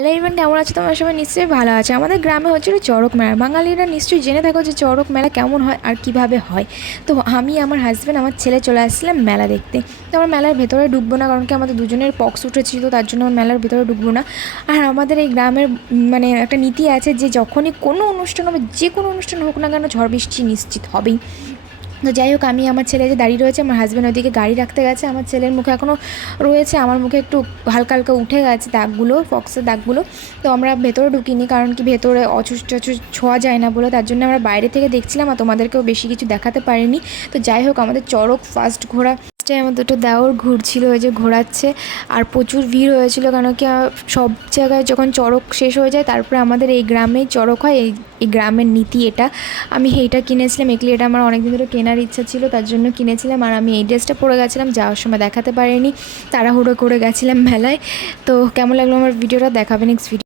Hello everyone, কেমন আছো তোমরা? সবাই নিশ্চয়ই ভালো আছে। আমাদের গ্রামে হচ্ছিল চড়ক মেলা। বাঙালিরা নিশ্চয়ই জেনে থাকো যে চড়ক মেলা কেমন হয় আর কিভাবে হয়। তো আমি, আমার হাজব্যান্ড, আমার ছেলে চলে আসছিলাম মেলা দেখতে। তো আমরা মেলার ভেতরে ঢুকবো না, কারণ কি আমাদের দুজনের পক্স উঠেছিল, তার জন্য আমরা মেলার ভেতরে ঢুকবো না। আর আমাদের এই গ্রামের মানে একটা নীতি আছে যে যখনই কোনো অনুষ্ঠান হবে, যে কোনো অনুষ্ঠান হোক না কেন, ঝড় বৃষ্টি নিশ্চিত হবেই। তো যাই হোক, আমি, আমার ছেলে যে দাঁড়িয়ে রয়েছে, আমার হাজব্যান্ড ওইদিকে গাড়ি রাখতে গেছে। আমার ছেলের মুখে এখনও রয়েছে, আমার মুখে একটু হালকা হালকা উঠে গেছে দাগগুলো, ফক্সের দাগগুলো। তো আমরা ভেতরে ঢুকিনি, কারণ কি ভেতরে অচুষ টচুষ ছোঁয়া যায় না বলে, তার জন্য আমরা বাইরে থেকে দেখছিলাম আর তোমাদেরকেও বেশি কিছু দেখাতে পারিনি। তো যাই হোক, আমাদের চড়ক ফার্স্ট ঘোরা, আমার দুটো দেওর ঘুরছিল, ওই যে ঘোরাচ্ছে। আর প্রচুর ভিড় হয়েছিল, কেন কি সব জায়গায় যখন চড়ক শেষ হয়ে যায় তারপরে আমাদের এই গ্রামেই চড়ক হয়। এই গ্রামের নীতি এটা। আমি এইটা কিনেছিলাম, এগুলি এটা আমার অনেকদিন ধরে কেনার ইচ্ছা ছিল, তার জন্য কিনেছিলাম। আর আমি এই ড্রেসটা পরে গেছিলাম, যাওয়ার সময় দেখাতে পারিনি, তাড়াহুড়ো করে গেছিলাম মেলায়। তো কেমন লাগলো আমার ভিডিওটা, দেখাবে নেক্সট ভিডিও।